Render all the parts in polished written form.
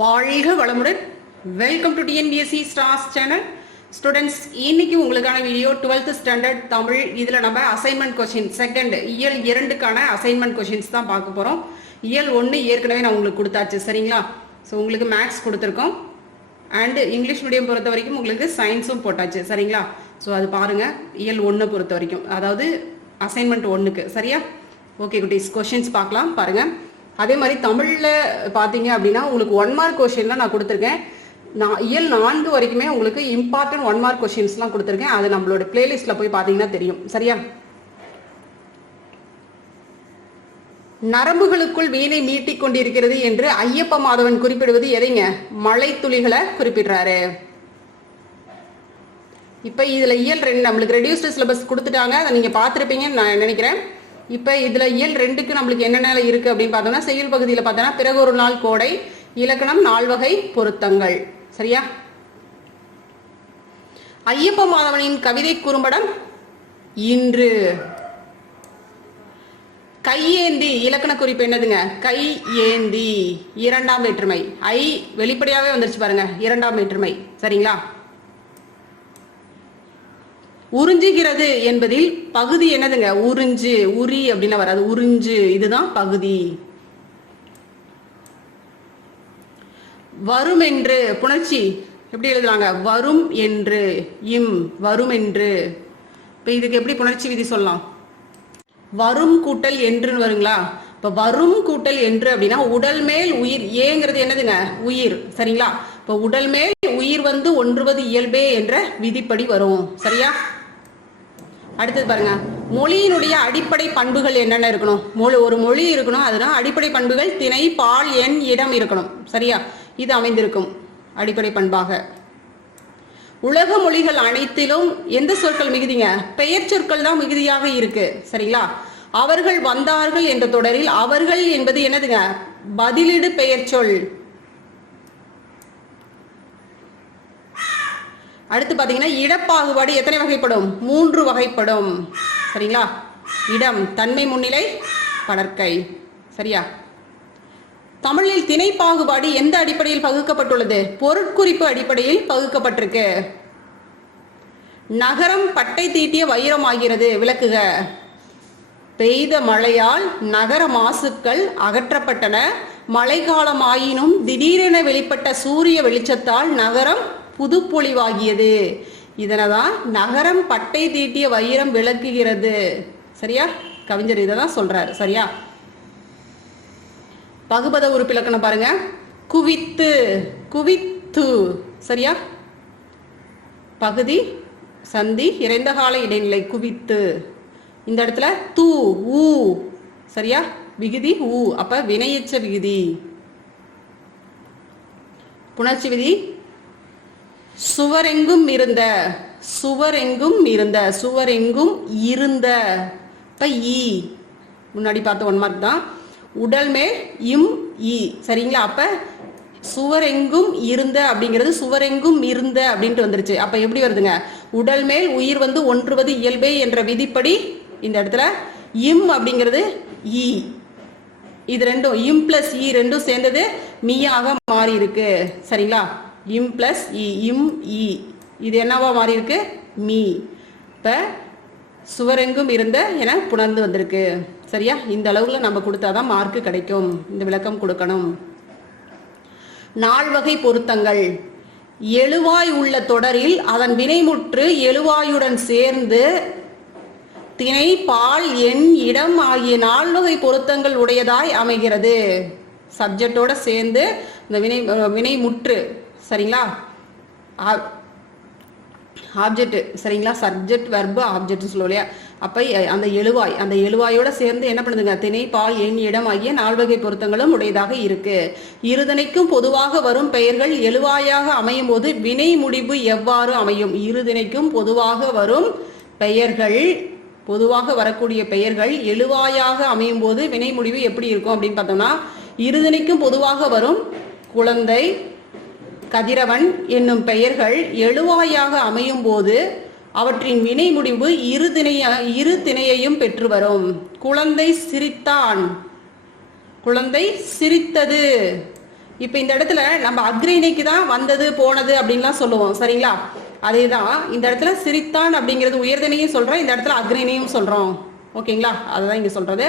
வாழ்க வளமுடன். Welcome to TNPSC stars channel. Students, இன்னைக்கு உங்களுக்கான வீடியோ 12th ஸ்டாண்டர்ட் தமிழ். இதில் நம்ம அசைன்மெண்ட் கொஸ்டின் செகண்ட் இயல் 2க்கான அசைன்மெண்ட் கொஸ்டின்ஸ் தான் பார்க்க போகிறோம். இயல் 1 ஏற்கனவே நான் உங்களுக்கு கொடுத்தாச்சு, சரிங்களா? ஸோ உங்களுக்கு மேக்ஸ் கொடுத்துருக்கோம் அண்டு இங்கிலீஷ் மீடியம் பொறுத்த வரைக்கும் உங்களுக்கு சயின்ஸும் போட்டாச்சு, சரிங்களா? ஸோ அது பாருங்கள், இயல் 1 பொறுத்த வரைக்கும், அதாவது அசைன்மெண்ட் 1க்கு, சரியா? ஓகே குட்டீஸ், கொஸ்டின்ஸ் பார்க்கலாம் பாருங்கள். அதே மாதிரி தமிழில் பார்த்தீங்க அப்படின்னா உங்களுக்கு 1 மார்க் கொஸ்டின் தான் நான் கொடுத்துருக்கேன். நான் இயல் 4 வரைக்குமே உங்களுக்கு இம்பார்ட்டன்ட் 1 மார்க் கொஸ்டின்ஸ்லாம் கொடுத்துருக்கேன். அது நம்மளோட பிளேலிஸ்ட்டில் போய் பார்த்தீங்கன்னா தெரியும், சரியா? நரம்புகளுக்குள் வீணை மீட்டிக் கொண்டிருக்கிறது என்று ஐயப்ப மாதவன் குறிப்பிடுவது எதைங்க? மழை துளிகளை குறிப்பிடுறாரு. இப்போ இதில் இயல் 2 நம்மளுக்கு ரெடியூஸ்டு சிலபஸ் கொடுத்துட்டாங்க, அதை நீங்கள் பார்த்துருப்பீங்கன்னு நான் நினைக்கிறேன். இப்போ இதில் இயல் 2க்கு நம்மளுக்கு என்னென்ன இருக்குது அப்படின்னு பார்த்தோம்னா, செயல் பகுதியில் பார்த்தோன்னா பிறகு ஒரு நாள் கோடை, இலக்கணம் 4 வகை பொருத்தங்கள், சரியா? ஐயப்ப மாதவனின் கவிதை குறும்படம் இன்று. கையேந்தி இலக்கண குறிப்பு என்னதுங்க? கை ஏந்தி, 2ஆம் வேற்றுமை. ஐ வெளிப்படையாகவே வந்துருச்சு பாருங்க, 2ஆம் வேற்றுமை, சரிங்களா? உறிஞ்சுகிறது என்பதில் பகுதி என்னதுங்க? உறிஞ்சு, உரி அப்படின்னு வராது, உறிஞ்சு, இதுதான் பகுதி. வரும் என்று புணர்ச்சி எப்படி எழுதுறாங்க? வரும் என்று, இம் வரும் என்று. இப்போ இதுக்கு எப்படி புணர்ச்சி விதி சொல்லலாம்? வரும் கூட்டல் என்றுன்னு வருங்களா? இப்போ வரும் கூட்டல் என்று அப்படின்னா உடல் மேல் உயிர், ஏங்கிறது என்னதுங்க? உயிர், சரிங்களா? இப்போ உடல் மேல் உயிர் வந்து ஒன்றுவது இயல்பே என்ற விதிப்படி வரும், சரியா? அடுத்தது பாருங்க, மொழியினுடைய அடிப்படை பண்புகள் என்னென்ன இருக்கணும்? ஒரு மொழி இருக்கணும், அதுதான் அடிப்படை பண்புகள். திணை, பால், எண், இடம் இருக்கணும், சரியா? இது அமைந்திருக்கும் அடிப்படை பண்பாக. உலக மொழிகள் அனைத்திலும் எந்த சொற்கள் மிகுதிங்க? பெயர் சொற்கள் தான் மிகுதியாக இருக்கு, சரிங்களா? அவர்கள் வந்தார்கள் என்ற தொடரில் அவர்கள் என்பது என்னதுங்க? பதிலிடு பெயர் சொல். அடுத்து பார்த்தீங்கன்னா, இடப்பாகுபாடு எத்தனை வகைப்படும்? 3 வகைப்படும், சரிங்களா? இடம், தன்மை, முன்னிலை, படற்கை, சரியா? தமிழில் திணை பாகுபாடு எந்த அடிப்படையில் பகுக்கப்பட்டுள்ளது? பொருட்குறிப்பு அடிப்படையில் பகுக்கப்பட்டிருக்கு. நகரம் பட்டை தீட்டிய வைரம் ஆகிறது, விளக்குக. பெய்த மழையால் நகர மாசுக்கள் அகற்றப்பட்டன. மழைக்காலமாயினும் திடீரென வெளிப்பட்ட சூரிய வெளிச்சத்தால் நகரம் புதுப்பொலிவாகியது. இதனதான் நகரம் பட்டை தீட்டிய வைரம் விளக்குகிறது, சரியா? கவிஞர் இதை தான் சொல்றாரு, சரியா? பகுபத உறுப்பிலக்கணம் பாருங்க. குவித்து, குவித்து, சரியா? பகுதி, சந்தி, இறைந்த கால இடைநிலை, குவித்து. இந்த இடத்துல தூ, ஊ, சரியா? விகுதி ஊ, அப்ப வினையெச்ச விகுதி. புணர்ச்சி விதி, சுவரெங்கும் இருந்த, சுவரெங்கும் இருந்த, சுவரெங்கும் இருந்த. இப்ப ஈ முன்னாடி பார்த்த 1 மார்க் தான். உடல் மேல் இம் ஈ, சரிங்களா? அப்ப சுவரெங்கும் இருந்த அப்படிங்கிறது சுவரெங்கும் இருந்த அப்படின்ட்டு வந்துருச்சு. அப்ப எப்படி வருதுங்க? உடல் மேல் உயிர் வந்து ஒன்றுவது இயல்பே என்ற விதிப்படி இந்த இடத்துல இம் அப்படிங்கிறது ஈ. இது ரெண்டும் இம் பிளஸ் ஈ ரெண்டும் சேர்ந்தது மீயாக மாறி இருக்கு, சரிங்களா? இம் பிளஸ் இ, இம் ஈ, இது என்னவா மாறி இருக்கு? மீ. இப்ப சுவரெங்கும் இருந்த என புணர்ந்து வந்திருக்கு, சரியா? இந்த அளவுல நம்ம கொடுத்தாதான் மார்க்கு கிடைக்கும். இந்த விளக்கம் கொடுக்கணும். 4 வகை பொருத்தங்கள். எழுவாய் உள்ள தொடரில் அதன் வினைமுற்று எழுவாயுடன் சேர்ந்து திணை, பால், எண், இடம் ஆகிய 4 வகை பொருத்தங்கள் உடையதாய் அமைகிறது. சப்ஜெக்டோட சேர்ந்து இந்த வினைமுற்று, சரிங்களா? ஆப்ஜெக்ட், சரிங்களா? சப்ஜெக்ட், வெர்பு, ஆப்ஜெக்ட் சொல்லுவோம் இல்லையா? அப்போ அந்த எழுவாய், அந்த எழுவாயோட சேர்ந்து என்ன பண்ணுதுங்க? திணை, பால், எண், இடம் ஆகிய 4 வகை பொருத்தங்களும் உடையதாக இருக்கு. இருதிணைக்கும் பொதுவாக வரும் பெயர்கள் எழுவாயாக அமையும் போது வினை முடிவு எவ்வாறு அமையும்? இருதிணைக்கும் பொதுவாக வரும் பெயர்கள், பொதுவாக வரக்கூடிய பெயர்கள் எழுவாயாக அமையும் போது வினை முடிவு எப்படி இருக்கும் அப்படின்னு பார்த்தோம்னா, இருதிணைக்கும் பொதுவாக வரும் குழந்தை, கதிரவன் என்னும் பெயர்கள் எழுவாயாக அமையும் போது அவற்றின் வினை முடிவு இரு திணையையும் பெற்று வரும். குழந்தை சிரித்தான், குழந்தை சிரித்தது, இப்போ இந்த இடத்துல நம்ம அக்ரிணைக்கு தான் வந்தது போனது அப்படின்லாம் சொல்லுவோம் சரிங்களா. அதே தான் இந்த இடத்துல சிரித்தான் அப்படிங்கிறது உயர்தனையும் சொல்கிறோம், இந்த இடத்துல அக்ரிணையும் சொல்கிறோம். ஓகேங்களா, அதுதான் இங்கே சொல்கிறது.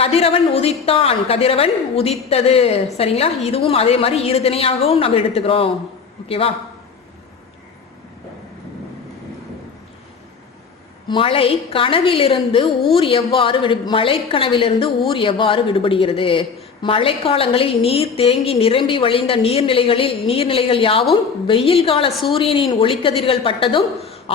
கதிரவன் உதித்தான், கதிரவன் உதித்தது சரிங்களா. இதுவும் அதே மாதிரி இருதிணையாகவும் நம்ம எடுத்துக்கிறோம். ஓகேவா. மழை கனவிலிருந்து ஊர் எவ்வாறு மழை கனவிலிருந்து ஊர் எவ்வாறு விடுபடுகிறது. மழைக்காலங்களில் நீர் தேங்கி நிரம்பி வழிந்த நீர்நிலைகள் யாவும் வெயில் கால சூரியனின் ஒளிக்கதிர்கள் பட்டதும்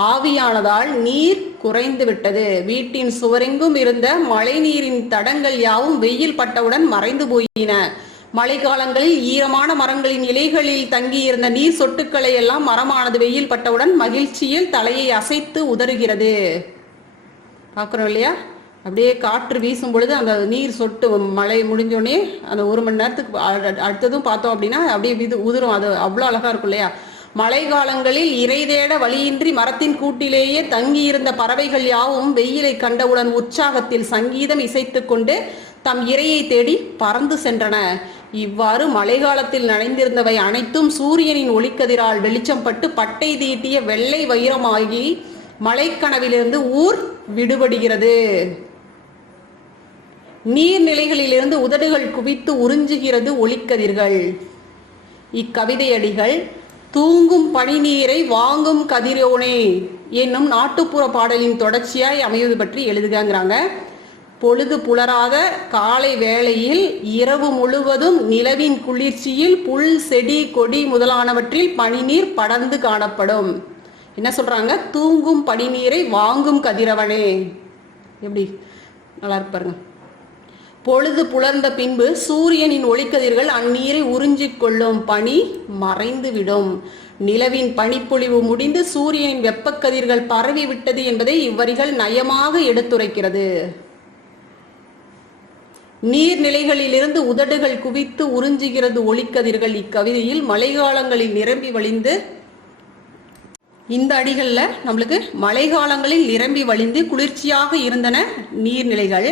ஆவியானதால் நீர் குறைந்து விட்டது. வீட்டின் சுவரெங்கும் இருந்த மழை நீரின் தடங்கள் யாவும் வெயில் பட்டவுடன் மறைந்து போயின. மழை காலங்களில் ஈரமான மரங்களின் இலைகளில் தங்கியிருந்த நீர் சொட்டுக்களை எல்லாம் மரமானது வெயில் பட்டவுடன் மகிழ்ச்சியில் தலையை அசைத்து உதறுகிறது. பார்க்குறோம் இல்லையா, அப்படியே காற்று வீசும் பொழுது அந்த நீர் சொட்டு மழை முடிஞ்சோடனே அந்த 1 மணி நேரத்துக்கு அடுத்ததும் பார்த்தோம் அப்படின்னா அப்படியே உதிரும். அது அவ்வளோ அழகா இருக்கும் இல்லையா. மழை காலங்களில் இறை தேட வழியின்றி மரத்தின் கூட்டிலேயே தங்கியிருந்த பறவைகள் யாவும் வெயிலை கண்டவுடன் உற்சாகத்தில் சங்கீதம் இசைத்து கொண்டு தம் இரையை தேடி பறந்து சென்றன. இவ்வாறு மழை காலத்தில் நனைந்திருந்தவை அனைத்தும் சூரியனின் ஒளிக்கதிரால் வெளிச்சம் பட்டு பட்டை தீட்டிய வெள்ளை வைரமாகி மழைக்கனவிலிருந்து ஊர் விடுபடுகிறது. நீர்நிலைகளிலிருந்து உதடுகள் குவித்து உறிஞ்சுகிறது ஒளிக்கதிர்கள். இக்கவிதையடிகள் தூங்கும் பனி நீரை வாங்கும் கதிரோனே என்னும் நாட்டுப்புற பாடலின் தொடர்ச்சியாய் அமைவது பற்றி எழுதுகிறாங்க. பொழுது புலராத காலை வேளையில் இரவு முழுவதும் நிலவின் குளிர்ச்சியில் புல் செடி கொடி முதலானவற்றில் பனிநீர் படர்ந்து காணப்படும். என்ன சொல்றாங்க, தூங்கும் பனிநீரை வாங்கும் கதிரவனே. எப்படி நல்லா இருப்பாருங்க. பொழுது புலர்ந்த பின்பு சூரியனின் ஒளிக்கதிர்கள் அந்நீரை உறிஞ்சிக் கொள்ளும், பனி மறைந்து விடும். நிலவின் பனிப்பொழிவு முடிந்து சூரியனின் வெப்பக்கதிர்கள் பரவி விட்டது என்பதை இவ்வரிகள் நயமாக எடுத்துரைக்கிறது. நீர்நிலைகளிலிருந்து உதடுகள் குவித்து உறிஞ்சுகிறது ஒளிக்கதிர்கள். இக்கவிதையில் மழைக்காலங்களில் நிரம்பி வழிந்து இந்த அடிகள்ல நம்மளுக்கு மழைக்காலங்களில் நிரம்பி வழிந்து குளிர்ச்சியாக இருந்தன நீர்நிலைகள்.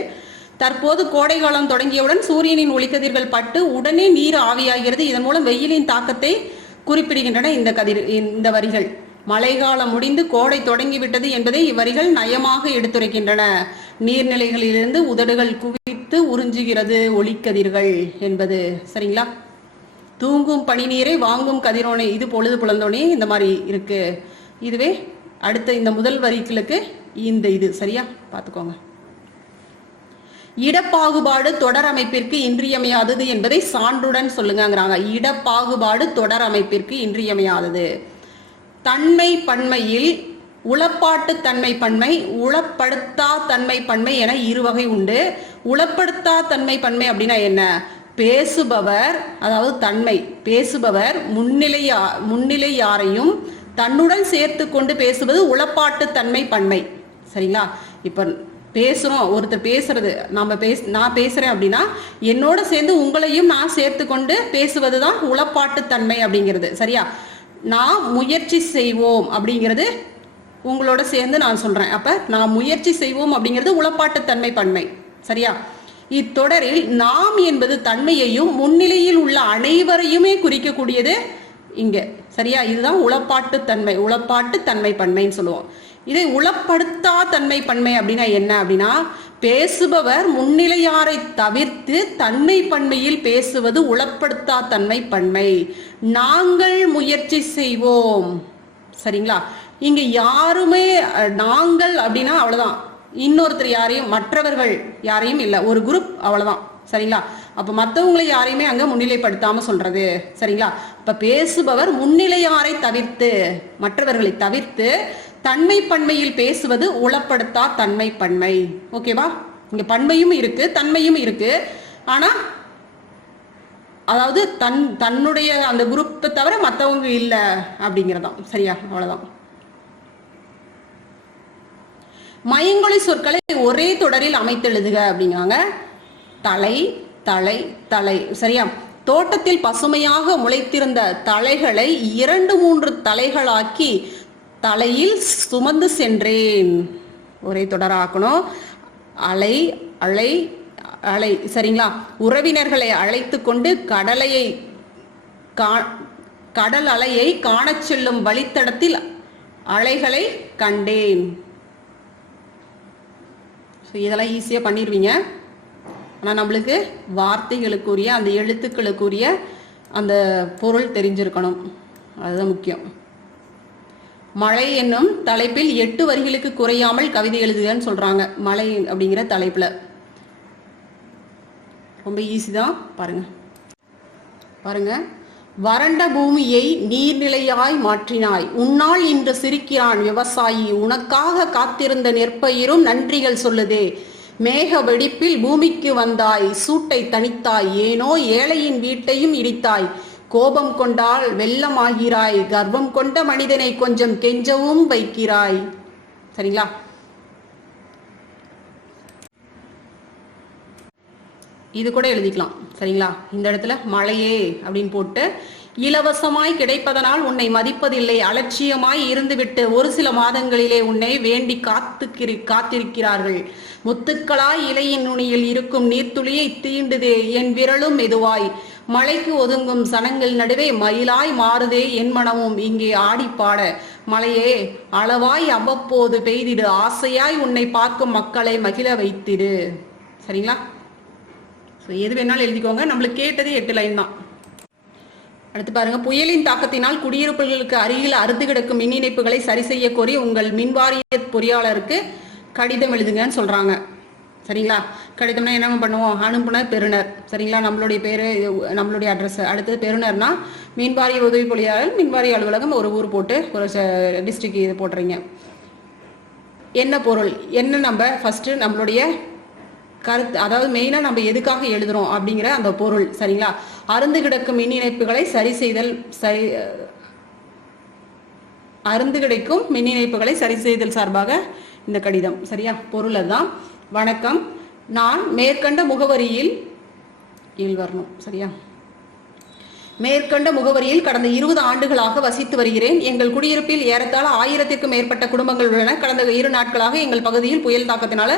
தற்போது கோடை காலம் தொடங்கியவுடன் சூரியனின் ஒளிக்கதிர்கள் பட்டு உடனே நீர் ஆவியாகிறது. இதன் மூலம் வெயிலின் தாக்கத்தை குறிப்பிடுகின்றன இந்த வரிகள். மழைக்காலம் முடிந்து கோடை தொடங்கிவிட்டது என்பதை இவ்வரிகள் நயமாக எடுத்துரைக்கின்றன. நீர்நிலைகளிலிருந்து உதடுகள் குவித்து உறிஞ்சுகிறது ஒளிக்கதிர்கள் என்பது சரிங்களா. தூங்கும் பனிநீரை வாங்கும் கதிரோனை, இது பொழுது புலந்தோனே இந்த மாதிரி இருக்கு. இதுவே அடுத்த இந்த முதல் வரிகளுக்கு இந்த இது சரியா பார்த்துக்கோங்க. இடப்பாகுபாடு தொடர் அமைப்பிற்கு இன்றியமையாதது என்பதை சான்றுடன் சொல்லுங்கிறாங்க. இடப்பாகுபாடு தொடர் அமைப்பிற்கு இன்றியமையாதது. தன்மை பன்மையில் உளப்பாட்டு தன்மை பன்மை, உளப்படுத்தா தன்மை பன்மை என 2 வகை உண்டு. உளப்படுத்தா தன்மை பன்மை அப்படின்னா என்ன, பேசுபவர் அதாவது தன்மை, பேசுபவர் முன்னிலை யாரையும் தன்னுடன் சேர்த்து கொண்டு பேசுவது உளப்பாட்டு தன்மை பன்மை சரிங்களா. இப்ப பேசுறோம், ஒருத்தர் பேசுறது, நான் பேசுறேன் அப்படின்னா என்னோட சேர்ந்து உங்களையும் நான் சேர்த்து கொண்டு பேசுவது தான் உளப்பாட்டு தன்மை அப்படிங்கிறது சரியா. நான் முயற்சி செய்வோம் அப்படிங்கிறது உங்களோட சேர்ந்து நான் சொல்றேன், அப்ப நான் முயற்சி செய்வோம் அப்படிங்கிறது உளப்பாட்டு தன்மை பன்மை சரியா. இத்தொடரில் நாம் என்பது தன்மையையும் முன்னிலையில் உள்ள அனைவரையுமே குறிக்கக்கூடியது இங்க சரியா. இதுதான் உளப்பாட்டு தன்மை பன்மைன்னு சொல்லுவோம். இதை உளப்படுத்தா தன்மை பன்மை அப்படின்னா என்ன அப்படின்னா, பேசுபவர் முன்னிலையாரை தவிர்த்து தன்மை பன்மையில் பேசுவது உளப்படுத்தா தன்மை பன்மை. நாங்கள் முயற்சி செய்வோம் சரிங்களா. இங்க யாருமே நாங்கள் அப்படின்னா அவ்வளவுதான், இன்னொருத்தர் யாரையும் மற்றவர்கள் யாரையும் இல்லை, ஒரு குரூப் அவ்வளவுதான் சரிங்களா. அப்ப மற்றவங்களை யாரையுமே அங்க முன்னிலைப்படுத்தாம சொல்றது சரிங்களா. அப்ப பேசுபவர் முன்னிலையாரை தவிர்த்து மற்றவர்களை தவிர்த்து தன்மை பன்மையில் பேசுவது உளப்படுத்தா தன்மை பன்மை. ஓகேவா, இங்க பன்மையும் இருக்கு தன்மையும் இருக்கு. ஆனா அதாவது தன்னுடைய அந்த குரூப்பை தவிர மற்றவங்க இல்லை அப்படிங்கிறதான் சரியா. அவ்வளவுதான். மயங்கொலி சொற்களை ஒரே தொடரில் அமைத்தெழுதுக அப்படிங்கிறாங்க. தலை தலை தலை சரியா. தோட்டத்தில் பசுமையாக முளைத்திருந்த தலைகளை 2-3 தலைகளாக்கி தலையில் சுமந்து சென்றேன். ஒரே தொடராக்கணும். அலை அலை அலை சரிங்களா. உறவினர்களை அழைத்து கொண்டு கடல் அலையை காணச் செல்லும் வழித்தடத்தில் அலைகளை கண்டேன். இதெல்லாம் ஈஸியாக பண்ணிடுவீங்க. ஆனால் நம்மளுக்கு வார்த்தைகளுக்குரிய அந்த எழுத்துக்களுக்குரிய அந்த பொருள் தெரிஞ்சிருக்கணும், அதுதான் முக்கியம். மழை என்னும் தலைப்பில் 8 வரிகளுக்கு குறையாமல் கவிதை எழுதுகன்னு சொல்றாங்க. மழை அப்படிங்கிற தலைப்புல ரொம்ப ஈஸி தான். பாருங்க. வறண்ட பூமியை நீர்நிலையாய் மாற்றினாய், உன்னால் இன்று சிரிக்கிறான் விவசாயி, உனக்காக காத்திருந்த நெற்பயிரும் நன்றிகள் சொல்லுதே. மேக வெடிப்பில் பூமிக்கு வந்தாய், சூட்டை தணித்தாய், ஏனோ ஏழையின் வீட்டையும் இடித்தாய். கோபம் கொண்டால் வெள்ளமாகிறாய், கர்வம் கொண்ட மனிதனை கொஞ்சம் கெஞ்சவும் வைக்கிறாய். சரிங்களா? இது கூட எழுதிக்கலாம். சரிங்களா? இந்த இடத்துல மழையே அப்படின்னு போட்டு, இலவசமாய் கிடைப்பதனால் உன்னை மதிப்பதில்லை, அலட்சியமாய் இருந்துவிட்டு ஒரு சில மாதங்களிலே உன்னை வேண்டி காத்திருக்கிறார்கள். முத்துக்களாய் இலையின் நுனியில் இருக்கும் நீர்த்துளியை தீண்டுதே என் விரலும் மெதுவாய். மழைக்கு ஒதுங்கும் சனங்கள் நடுவே மயிலாய் மாறுதே என் மனமும் இங்கே ஆடிப்பாட. மழையே அளவாய் அவ்வப்போது பெய்திடு, ஆசையாய் உன்னை பார்க்கும் மக்களை மகிழ வைத்திடு. சரிங்களா? எது வேணாலும் எழுதிக்கோங்க. நம்மளுக்கு கேட்டது 8 லைன் தான். அடுத்து பாருங்க. புயலின் தாக்கத்தினால் குடியிருப்புகளுக்கு அருகில் அறுந்து கிடக்கும் மின் இணைப்புகளை சரி செய்ய கோரி உங்கள் மின்வாரிய பொறியாளருக்கு கடிதம் எழுதுங்கன்னு சொல்றாங்க. சரிங்களா? கடிதம்னா என்ன பண்ணுவோம்? அனுப்புனர் பெறுநர். சரிங்களா? நம்மளுடைய பேரு, நம்மளுடைய அட்ரஸ். அடுத்தது பெறுநர்னா மின்வாரிய உதவி பொறியாளர், மின்வாரிய அலுவலகம், ஒரு ஊர் போட்டு ஒரு டிஸ்ட்ரிக்ட் இது போட்டுறீங்க. என்ன பொருள் என்ன, நம்ம ஃபர்ஸ்ட் நம்மளுடைய கருத்து, அதாவது மெயினா நம்ம எதுக்காக எழுதுறோம் அப்படிங்கிற அந்த பொருள். சரிங்களா? அருந்து கிடக்கும் மின் இணைப்புகளை சரி செய்தல், அருந்து கிடைக்கும் மின் இணைப்புகளை சரி செய்தல் சார்பாக இந்த கடிதம். சரியா? பொருள் அதுதான். வணக்கம், நான் மேற்கண்ட முகவரியில் வரணும். சரியா? மேற்கண்ட முகவரியில் கடந்த 20 ஆண்டுகளாக வசித்து வருகிறேன். எங்கள் குடியிருப்பில் ஏறத்தாழ 1000க்கும் மேற்பட்ட குடும்பங்கள் உள்ளன. கடந்த 2 நாட்களாக எங்கள் பகுதியில் புயல் தாக்கத்தினால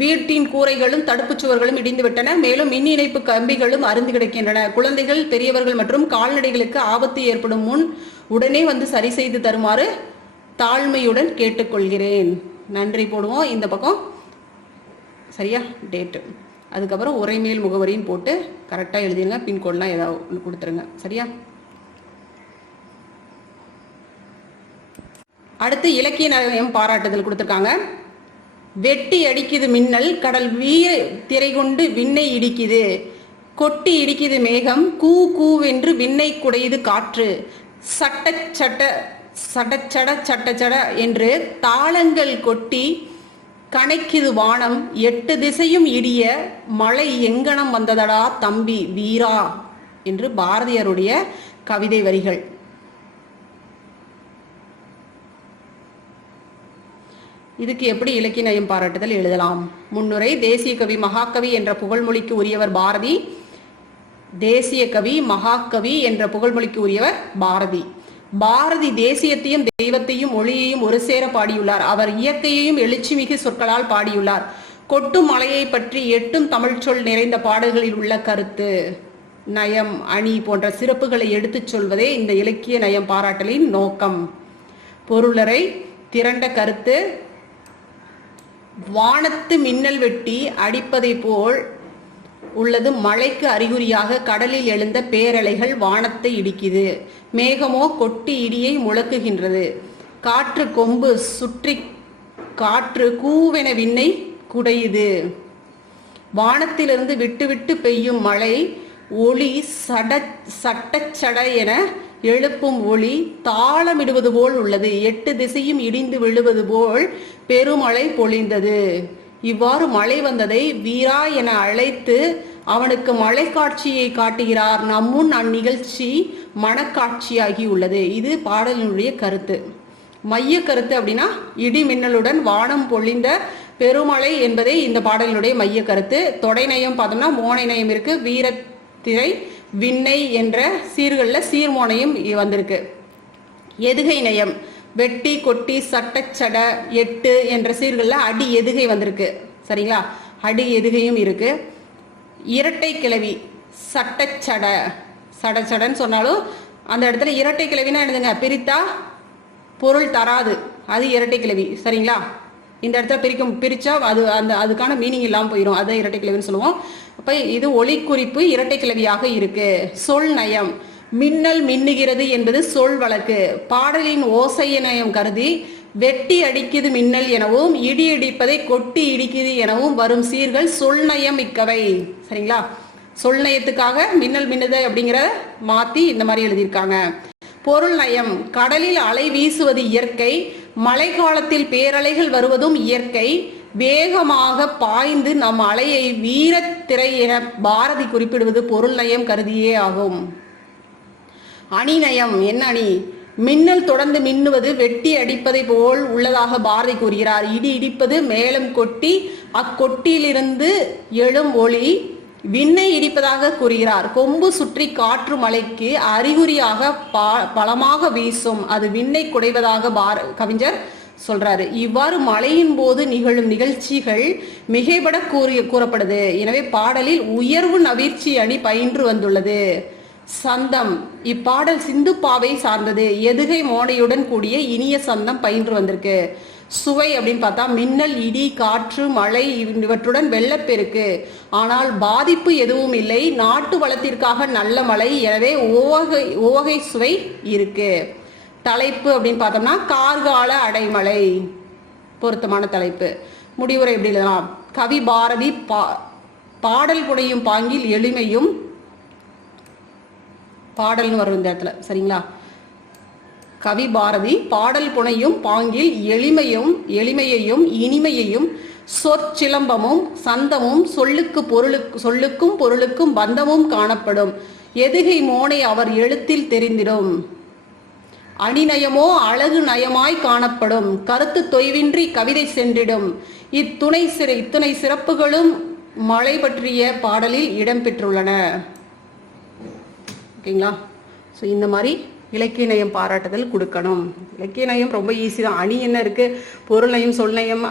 வீட்டின் கூரைகளும் தடுப்பு சுவர்களும் இடிந்து விட்டன. மேலும் மின் இணைப்பு கம்பிகளும் அருந்து கிடக்கின்றன. குழந்தைகள், பெரியவர்கள் மற்றும் கால்நடைகளுக்கு ஆபத்து ஏற்படும் முன் உடனே வந்து சரி செய்து தருமாறு தாழ்மையுடன் கேட்டுக்கொள்கிறேன். நன்றி போடுவோம் இந்த பக்கம். சரியா? டேட்டு, அதுக்கப்புறம் உரைமேல் முகவரின்னு போட்டு கரெக்டாக எழுதிடுங்க. பின்கோட்லாம் ஏதாவது கொடுத்துருங்க. சரியா? அடுத்து இலக்கிய நயம் பாராட்டுதல் கொடுத்துருக்காங்க. வெட்டி அடிக்குது மின்னல், கடல் வீர திரை கொண்டு விண்ணை இடிக்குது, கொட்டி இடிக்குது மேகம், கூ கூவென்று விண்ணை குடையுது காற்று, சடச்சட சட்டச்சட என்று தாளங்கள் கொட்டி கணைக்குது வானம், 8 திசையும் இடிய மழை எங்கனம் வந்ததடா தம்பி வீரா என்று பாரதியாருடைய கவிதை வரிகள். இதுக்கு எப்படி இலக்கிய நயம் பாராட்டுதல் எழுதலாம்? முன்னுரை. தேசிய கவி மகாகவி என்ற புகழ்மொழிக்கு உரியவர் பாரதி. தேசிய கவி மகாகவி என்ற புகழ்மொழிக்கு உரியவர் பாரதி. பாரதி தேசியத்தையும் தெய்வத்தையும் ஒளியையும் ஒரு சேர பாடியுள்ளார். அவர் இயற்கையையும் எழுச்சிமிகு சொற்களால் பாடியுள்ளார். கொட்டும் மலையை பற்றி 8 தமிழ் சொல் நிறைந்த பாடல்களில் உள்ள கருத்து, நயம், அணி போன்ற சிறப்புகளை எடுத்துச் சொல்வதே இந்த இலக்கிய நயம் பாராட்டலின் நோக்கம். பொருளரை. திரண்ட கருத்து. வானத்து மின்னல் வெட்டி அடிப்பதை போல் உள்ளது மழைக்கு அறிகுறியாக கடலில் எழுந்த பேரலைகள் வானத்தை இடிக்குது. மேகமோ கொட்டி இடியை முழக்குகின்றது. காற்று கொம்பு சுற்றி காற்று கூவென விண்ணை குடையுது. வானத்திலிருந்து விட்டு விட்டு பெய்யும் மழை ஒளி சட்டச்சட என எழுப்பும் ஒளி தாளமிடுவது போல் உள்ளது. 8 திசையும் இடிந்து விழுவது போல் பெருமழை பொழிந்தது. இவ்வாறு மழை வந்ததை வீரா என அழைத்து அவனுக்கு மழை காட்சியை காட்டுகிறார். நம்முன் அந்நிகழ்ச்சி மனக்காட்சியாகி உள்ளது. இது பாடலினுடைய கருத்து. மைய கருத்து அப்படின்னா இடி மின்னலுடன் வானம் பொழிந்த பெருமழை என்பதே இந்த பாடலினுடைய மைய கருத்து. தொடைநயம் பார்த்தோம்னா மோனை நயம் இருக்கு. வீரத்திரை, விண்ணை என்ற சீர்களில் சீர்மோனையும் வந்திருக்கு. எதுகை நயம் வெட்டி கொட்டி சட்டச்சட 8 என்ற சீர்களில் அடி எதுகை வந்திருக்கு. சரிங்களா? அடி எதுகையும் இருக்கு. இரட்டை கிளவி சட்டச்சட சட சடன்னு சொன்னாலும் அந்த இடத்துல இரட்டை கிளவினா எழுதுங்க, பிரித்தா பொருள் தராது, அது இரட்டை கிளவி. சரிங்களா? இந்த இடத்துல பிரிச்சா அது அதுக்கான மீனிங் இல்லாமல் போயிடும், அதை இரட்டை கிளவின்னு சொல்லுவோம். அப்ப இது ஒலி குறிப்பு இரட்டை கிளவியாக இருக்கு. சொல் நயம், மின்னல் மின்னுகிறது என்பது சொல் வழக்கு. பாடலின் ஓசைய நயம் கருதி வெட்டி அடிக்குது மின்னல் எனவும் இடி இடிப்பதை கொட்டி இடிக்குது எனவும் வரும் சீர்கள் சொல் நயம் மிக்கவை. சரிங்களா? சொல் நயத்துக்காக மின்னல் மின்னுது அப்படிங்கிற மாத்தி இந்த மாதிரி எழுதியிருக்காங்க. பொருள் நயம், கடலில் அலை வீசுவது இயற்கை, மழை காலத்தில் பேரலைகள் வருவதும் இயற்கை, வேகமாக பாய்ந்து நம் அலையை வீரத்திரை என பாரதி குறிப்பிடுவது பொருள் நயம் கருதியே ஆகும். அணி நயம், என்ன அணி? மின்னல் தொடர்ந்து மின்னுவது வெட்டி அடிப்பதை போல் உள்ளதாக பாரதி கூறுகிறார். இடி இடிப்பது மேலும் கொட்டி அக்கொட்டியிலிருந்து எழும் ஒளி விண்ணை இடிப்பதாக கூறுகிறார். கொம்பு சுற்றி காற்று மலைக்கு அறிகுறியாக பலமாக வீசும், அது விண்ணை குடைவதாக கவிஞர் சொல்றாரு. இவ்வாறு மழையின் போது நிகழும் நிகழ்ச்சிகள் மிகைபட கூறப்படுது. எனவே பாடலில் உயர்வு நவீர்ச்சி அணி பயின்று வந்துள்ளது. சந்தம், இப்பாடல் சிந்துப்பாவை சார்ந்தது. எதுகை மோனையுடன் கூடிய இனிய சந்தம் பயின்று வந்திருக்கு. சுவை அப்படின்னு பார்த்தா மின்னல், இடி, காற்று, மழை இவற்றுடன் வெள்ளப்பெருக்கு, ஆனால் பாதிப்பு எதுவும் இல்லை. நாட்டு வளத்திற்காக நல்ல மழை, எனவே ஓவகை சுவை இருக்கு. தலைப்பு அப்படின்னு பார்த்தோம்னா கார்கால அடைமழை, பொருத்தமான தலைப்பு. முடிவுரை எப்படி எழுதலாம்? கவி பாரதி பாடல் புனையும் பாங்கில் எளிமையும், பாடல்னு வரும் இந்த இடத்துல. சரிங்களா? கவி பாரதி பாடல் புனையும் பாங்கில் எளிமையையும் இனிமையையும் சொற்சிலம்பமும் சந்தமும் சொல்லுக்கும் பொருளுக்கும் பந்தமும் காணப்படும். எதுகை மோனை அவர் எழுத்தில் தெரிந்திடும். அணிநயமோ அழகு நயமாய் காணப்படும். கருத்து தொய்வின்றி கவிதை சென்றிடும். இத்துணை சிறப்புகளும் மழை பற்றிய பாடலில் இடம்பெற்றுள்ளன. ஓகேங்களா? ஸோ இந்த மாதிரி இலக்கிய நயம் பாராட்டுதல் கொடுக்கணும். இலக்கிய நயம் ரொம்ப ஈஸி தான். அணி என்ன இருக்கு? பொருள் நயம், சொல் நயம்,